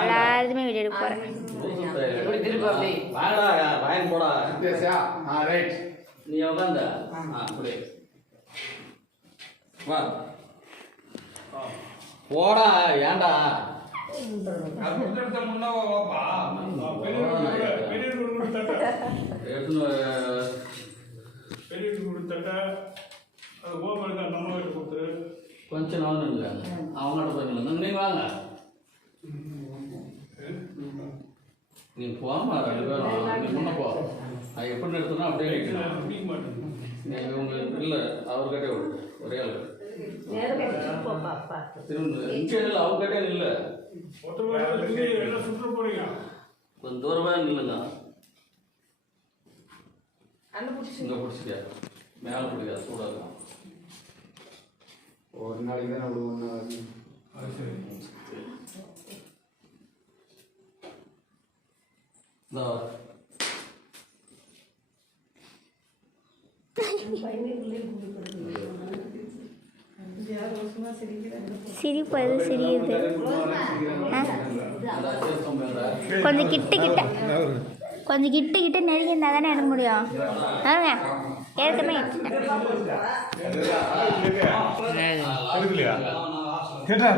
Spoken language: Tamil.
எல்லாருமே வீடியோ எடுக்க போறேன். நீ உட்காந்த போடா ஏண்டா கொஞ்சம் நவந்துங்க அவங்கள்ட்ட போய் நீ வாங்க நீ போமா ரெண்டு பேரும் நீ முன்ன போ அது எப்படி எடுத்தோன்னா அப்படியே நீ இவங்க இல்லை அவர்கிட்டே விடு ஒரே ஆள் திரும்ப இல்லை அவங்ககிட்டே இல்லை கொஞ்சம் தூரமாக இல்லைங்க இங்கே பிடிச்சிக்க மேலே பிடிக்காது சூடாக ஒரு நாளைக்கு தான் விடுவோம். சிரிப்பு அது சிரியுது. கொஞ்சம் கிட்ட கிட்ட நெருங்கி இருந்தால் தானே எடுக்க முடியும். ஏற்கனவே கேட்டா